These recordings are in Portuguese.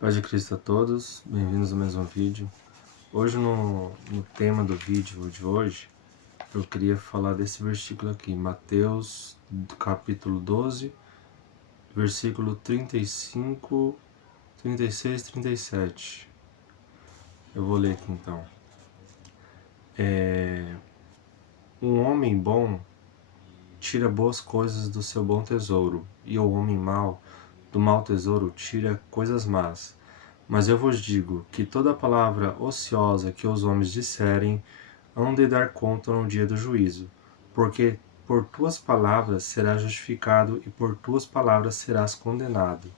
Paz de Cristo a todos, bem-vindos ao mesmo vídeo. Hoje no tema do vídeo de hoje, eu queria falar desse versículo aqui, Mateus capítulo 12, versículo 35, 36 e 37. Eu vou ler aqui então. Um homem bom tira boas coisas do seu bom tesouro, e o homem mau do mau tesouro tira coisas más. Mas eu vos digo que toda palavra ociosa que os homens disserem, hão de dar conta no dia do juízo, porque por tuas palavras serás justificado e por tuas palavras serás condenado.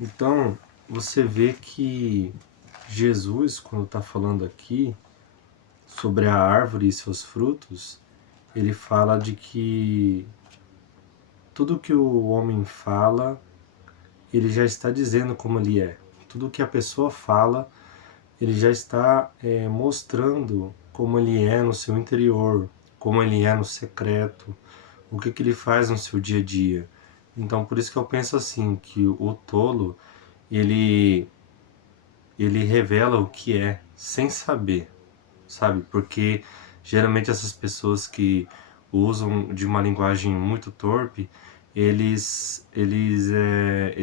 Então, você vê que Jesus, quando está falando aqui sobre a árvore e seus frutos, ele fala de que tudo que o homem fala, ele já está dizendo como ele é. Tudo que a pessoa fala, ele já está mostrando como ele é no seu interior, como ele é no secreto, o que ele faz no seu dia a dia. Então, por isso que eu penso assim, que o tolo, ele revela o que é, sem saber, sabe? Porque geralmente essas pessoas que usam de uma linguagem muito torpe, eles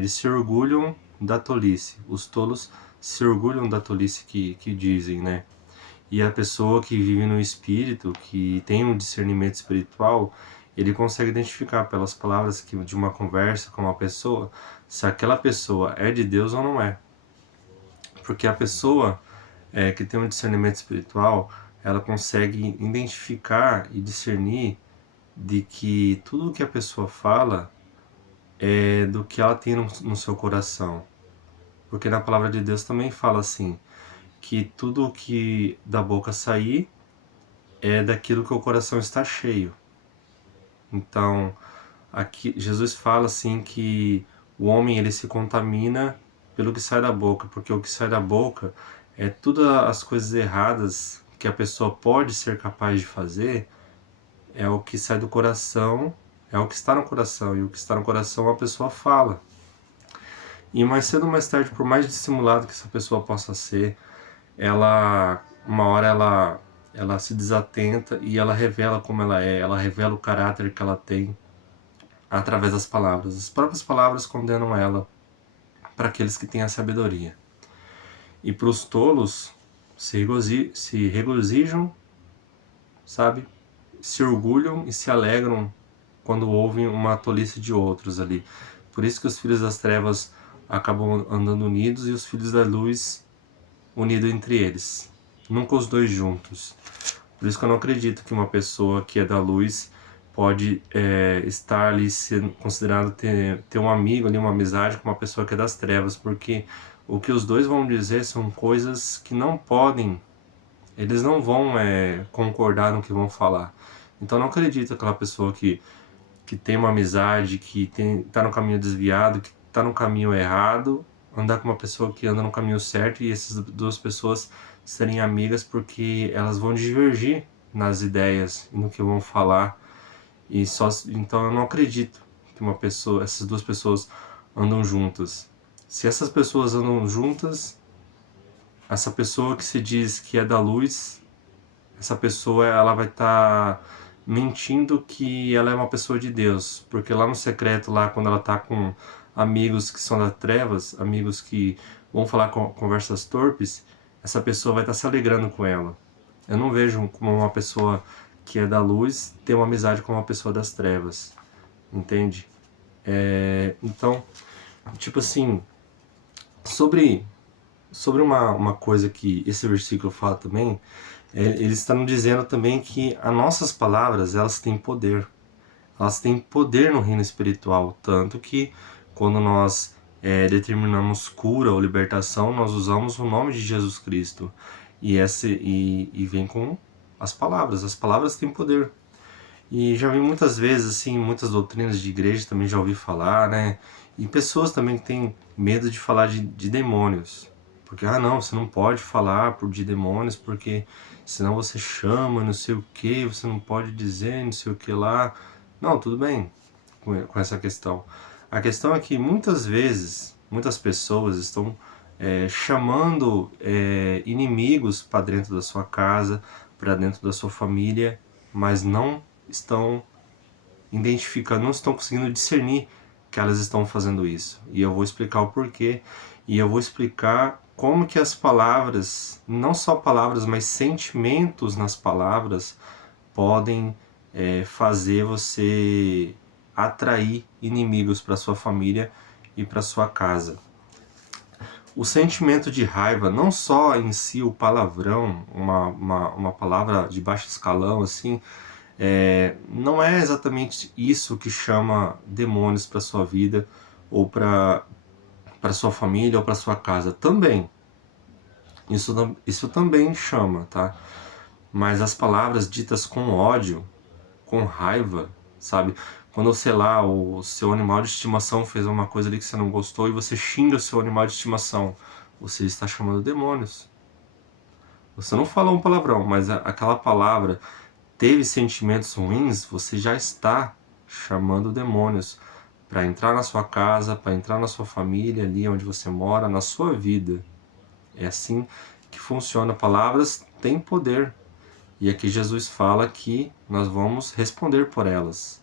se orgulham da tolice. Os tolos se orgulham da tolice que dizem, né? E a pessoa que vive no espírito, que tem um discernimento espiritual, ele consegue identificar pelas palavras de uma conversa com uma pessoa, se aquela pessoa é de Deus ou não é. Porque a pessoa que tem um discernimento espiritual, ela consegue identificar e discernir de que tudo o que a pessoa fala é do que ela tem no seu coração. Porque na palavra de Deus também fala assim, que tudo o que da boca sair é daquilo que o coração está cheio. Então, aqui Jesus fala assim que o homem ele se contamina pelo que sai da boca, porque o que sai da boca é todas as coisas erradas que a pessoa pode ser capaz de fazer, é o que sai do coração, é o que está no coração, e o que está no coração a pessoa fala. E mais cedo ou mais tarde, por mais dissimulado que essa pessoa possa ser, uma hora ela se desatenta e ela revela como ela revela o caráter que ela tem através das palavras. As próprias palavras condenam ela para aqueles que têm a sabedoria. E para os tolos se regozijam, sabe? Se orgulham e se alegram quando ouvem uma tolice de outros ali. Por isso que os filhos das trevas acabam andando unidos e os filhos da luz unidos entre eles. Nunca os dois juntos. Por isso que eu não acredito que uma pessoa que é da luz pode estar ali sendo considerado ter um amigo ali, uma amizade com uma pessoa que é das trevas, porque o que os dois vão dizer são coisas que não podem, eles não vão concordar no que vão falar. Então eu não acredito que aquela pessoa que tem uma amizade, que tá no caminho desviado, que tá no caminho errado, andar com uma pessoa que anda no caminho certo e essas duas pessoas serem amigas, porque elas vão divergir nas ideias e no que vão falar. Então eu não acredito que essas duas pessoas andam juntas. Se essas pessoas andam juntas, essa pessoa que se diz que é da luz, essa pessoa ela vai estar mentindo que ela é uma pessoa de Deus, porque lá no secreto, lá quando ela está com amigos que são das trevas, amigos que vão falar conversas torpes, essa pessoa vai estar se alegrando com ela. Eu não vejo como uma pessoa que é da luz ter uma amizade com uma pessoa das trevas, entende? Então, tipo assim, sobre uma coisa que esse versículo fala também, eles estão dizendo também que as nossas palavras, elas têm poder. Elas têm poder no reino espiritual, tanto que quando nós determinamos cura ou libertação, nós usamos o nome de Jesus Cristo. E vem com as palavras têm poder. E já vi muitas vezes, assim, muitas doutrinas de igreja também já ouvi falar, né? E pessoas também que têm medo de falar de demônios. Porque, não, você não pode falar de demônios, porque senão você chama, não sei o que, você não pode dizer, não sei o que lá. Não, tudo bem com essa questão. A questão é que muitas vezes muitas pessoas estão chamando inimigos para dentro da sua casa, para dentro da sua família, mas não estão identificando, não estão conseguindo discernir que elas estão fazendo isso. E eu vou explicar o porquê, e eu vou explicar como que as palavras, não só palavras, mas sentimentos nas palavras, podem fazer você atrair inimigos para sua família e para sua casa. O sentimento de raiva, não só em si o palavrão, uma palavra de baixo escalão, assim, não é exatamente isso que chama demônios para sua vida, ou para sua família, ou para sua casa. Também, isso também chama, tá? Mas as palavras ditas com ódio, com raiva, sabe? Quando, sei lá, o seu animal de estimação fez uma coisa ali que você não gostou e você xinga o seu animal de estimação, você está chamando demônios. Você não falou um palavrão, mas aquela palavra teve sentimentos ruins, você já está chamando demônios para entrar na sua casa, para entrar na sua família, ali onde você mora, na sua vida. É assim que funciona. Palavras têm poder. E aqui Jesus fala que nós vamos responder por elas,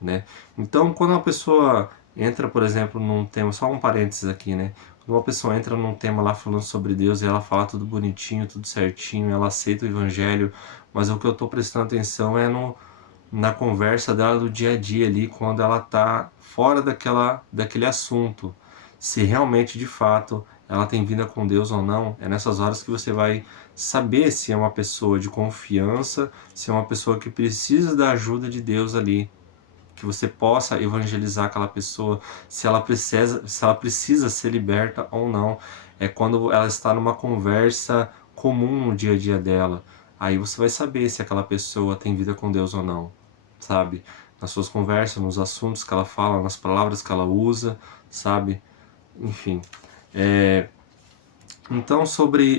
né? Então, quando uma pessoa entra, por exemplo, num tema, só um parênteses aqui, né? Quando uma pessoa entra num tema lá falando sobre Deus e ela fala tudo bonitinho, tudo certinho, ela aceita o evangelho, mas o que eu estou prestando atenção é na conversa dela do dia a dia ali, quando ela está fora daquele assunto. Se realmente, de fato, ela tem vida com Deus ou não, é nessas horas que você vai saber se é uma pessoa de confiança, se é uma pessoa que precisa da ajuda de Deus ali, que você possa evangelizar aquela pessoa, se ela precisa ser liberta ou não. É quando ela está numa conversa comum no dia a dia dela. Aí você vai saber se aquela pessoa tem vida com Deus ou não, sabe? Nas suas conversas, nos assuntos que ela fala, nas palavras que ela usa, sabe? Enfim. Então,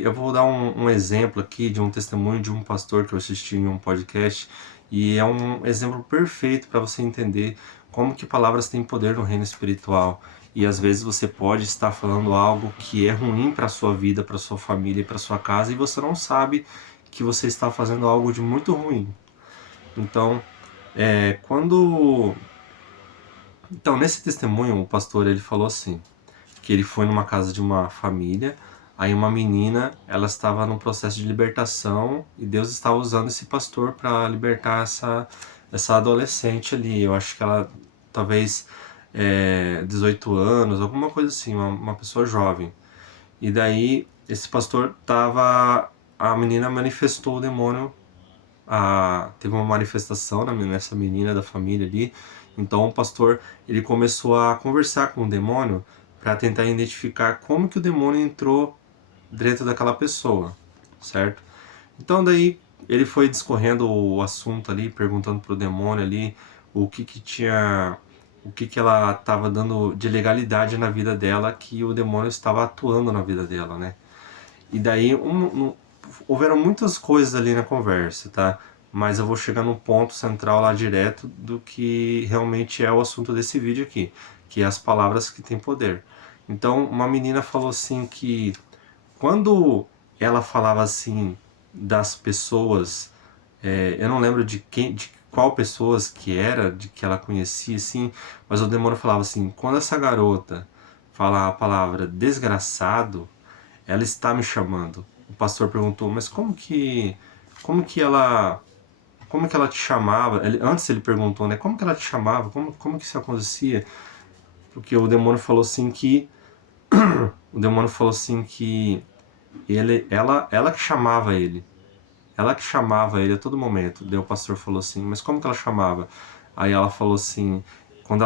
eu vou dar um exemplo aqui de um testemunho de um pastor que eu assisti em um podcast, e é um exemplo perfeito para você entender como que palavras têm poder no reino espiritual. E às vezes você pode estar falando algo que é ruim para a sua vida, para sua família e para sua casa, e você não sabe que você está fazendo algo de muito ruim. Então, quando... Então, nesse testemunho, o pastor ele falou assim, que ele foi numa casa de uma família, aí uma menina, ela estava num processo de libertação e Deus estava usando esse pastor para libertar essa adolescente ali. Eu acho que ela talvez 18 anos, alguma coisa assim, uma pessoa jovem. E daí esse pastor a menina manifestou o demônio, teve uma manifestação nessa menina da família ali. Então o pastor ele começou a conversar com o demônio para tentar identificar como que o demônio entrou dentro daquela pessoa, certo? Então daí ele foi discorrendo o assunto ali, perguntando pro demônio ali o que ela estava dando de legalidade na vida dela, que o demônio estava atuando na vida dela, né? E daí houveram muitas coisas ali na conversa, tá? Mas eu vou chegar no ponto central lá direto do que realmente é o assunto desse vídeo aqui, que é as palavras que têm poder. Então, uma menina falou assim que quando ela falava assim das pessoas, eu não lembro de qual pessoas que era, de que ela conhecia, assim, mas o demônio falava assim, quando essa garota fala a palavra desgraçado, ela está me chamando. O pastor perguntou, mas como que ela te chamava? Antes ele perguntou, né, como que ela te chamava? Como que isso acontecia? Porque o demônio falou assim que ela que chamava ele. Ela que chamava ele a todo momento. Daí o pastor falou assim, mas como que ela chamava? Aí ela falou assim, quando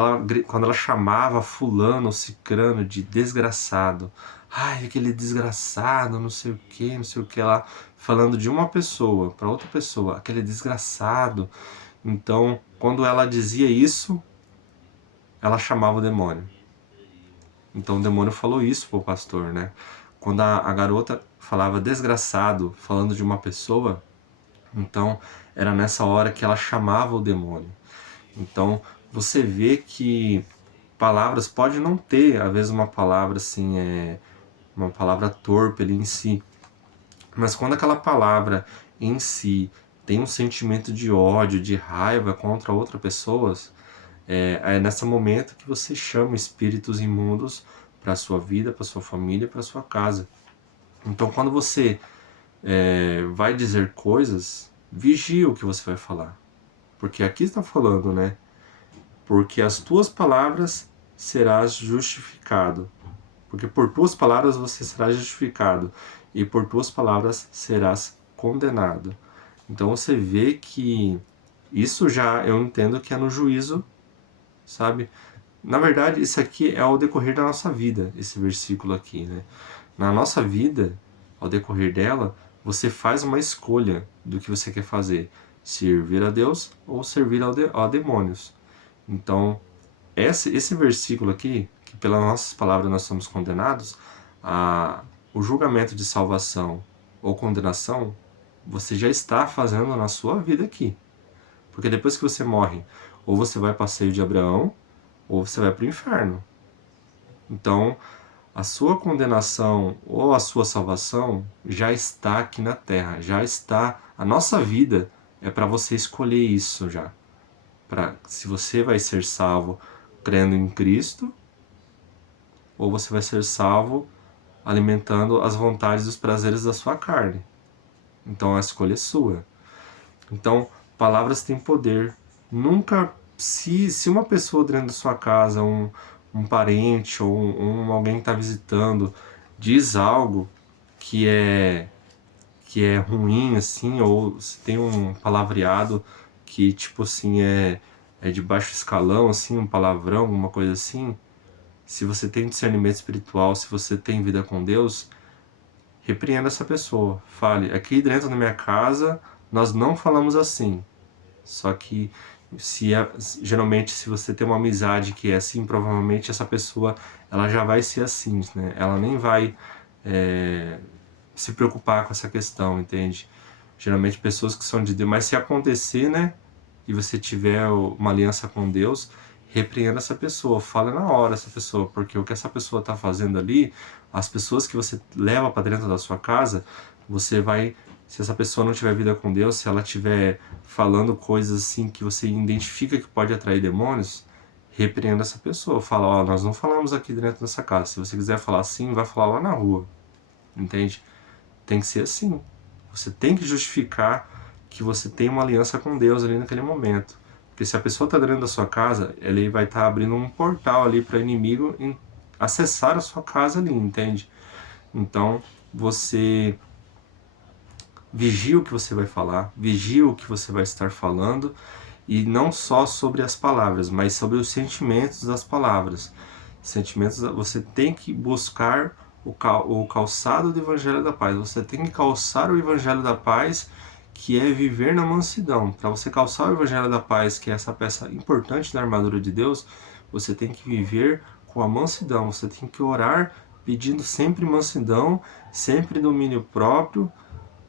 ela chamava fulano, cicrano de desgraçado. Ai, aquele desgraçado, não sei o que lá. Falando de uma pessoa para outra pessoa, aquele desgraçado. Então, quando ela dizia isso, ela chamava o demônio. Então o demônio falou isso pro pastor, né? Quando a garota falava desgraçado, falando de uma pessoa, então era nessa hora que ela chamava o demônio. Então você vê que palavras, pode não ter, às vezes, uma palavra assim, uma palavra torpe ali em si, mas quando aquela palavra em si tem um sentimento de ódio, de raiva contra outra pessoa, é nesse momento que você chama espíritos imundos para sua vida, para sua família, para sua casa. Então, quando você vai dizer coisas, vigie o que você vai falar, porque aqui está falando, né? Porque as tuas palavras serás justificado. Porque por tuas palavras você será justificado, e por tuas palavras serás condenado. Então você vê que isso já eu entendo que é no juízo, sabe? Na verdade, isso aqui é ao decorrer da nossa vida, esse versículo aqui, né? Na nossa vida, ao decorrer dela, você faz uma escolha do que você quer fazer: servir a Deus ou servir a demônios. Então, esse versículo aqui, que pelas nossas palavras nós somos condenados, o julgamento de salvação ou condenação, você já está fazendo na sua vida aqui. Porque depois que você morre, ou você vai para o passeio de Abraão, ou você vai para o inferno. Então, a sua condenação ou a sua salvação já está aqui na terra, já está. A nossa vida é para você escolher isso já. Se você vai ser salvo crendo em Cristo, ou você vai ser salvo alimentando as vontades e os prazeres da sua carne. Então a escolha é sua. Então, palavras têm poder. Nunca, se uma pessoa dentro da sua casa, um parente ou alguém que está visitando, diz algo que é ruim, assim, ou se tem um palavreado que, tipo assim, é de baixo escalão, assim, um palavrão, alguma coisa assim, se você tem discernimento espiritual, se você tem vida com Deus, repreenda essa pessoa. Fale, aqui dentro da minha casa nós não falamos assim. Só que geralmente se você tem uma amizade que é assim, provavelmente essa pessoa ela já vai ser assim, né? Ela nem vai se preocupar com essa questão, entende? Geralmente pessoas que são de Deus, mas se acontecer, né, e você tiver uma aliança com Deus, repreenda essa pessoa, fala na hora essa pessoa, porque o que essa pessoa está fazendo ali, as pessoas que você leva para dentro da sua casa, você vai, se essa pessoa não tiver vida com Deus, se ela estiver falando coisas assim que você identifica que pode atrair demônios, repreenda essa pessoa, fala, ó, nós não falamos aqui dentro dessa casa, se você quiser falar assim, vai falar lá na rua, entende? Tem que ser assim. Você tem que justificar que você tem uma aliança com Deus ali naquele momento. Porque se a pessoa está dentro da sua casa, ele vai estar abrindo um portal ali para o inimigo acessar a sua casa ali, entende? Então, você vigia o que você vai falar, vigia o que você vai estar falando, e não só sobre as palavras, mas sobre os sentimentos das palavras. Sentimentos, você tem que buscar o calçado do Evangelho da Paz. Você tem que calçar o Evangelho da Paz, que é viver na mansidão. Para você calçar o Evangelho da Paz, que é essa peça importante da armadura de Deus, você tem que viver com a mansidão. Você tem que orar pedindo sempre mansidão, sempre domínio próprio,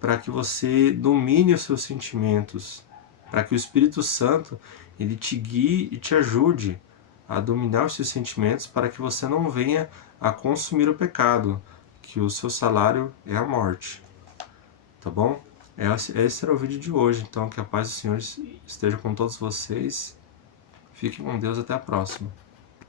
para que você domine os seus sentimentos, para que o Espírito Santo ele te guie e te ajude a dominar os seus sentimentos, para que você não venha a consumir o pecado, que o seu salário é a morte. Tá bom? Esse era o vídeo de hoje, então que a paz do Senhor esteja com todos vocês. Fiquem com Deus, até a próxima.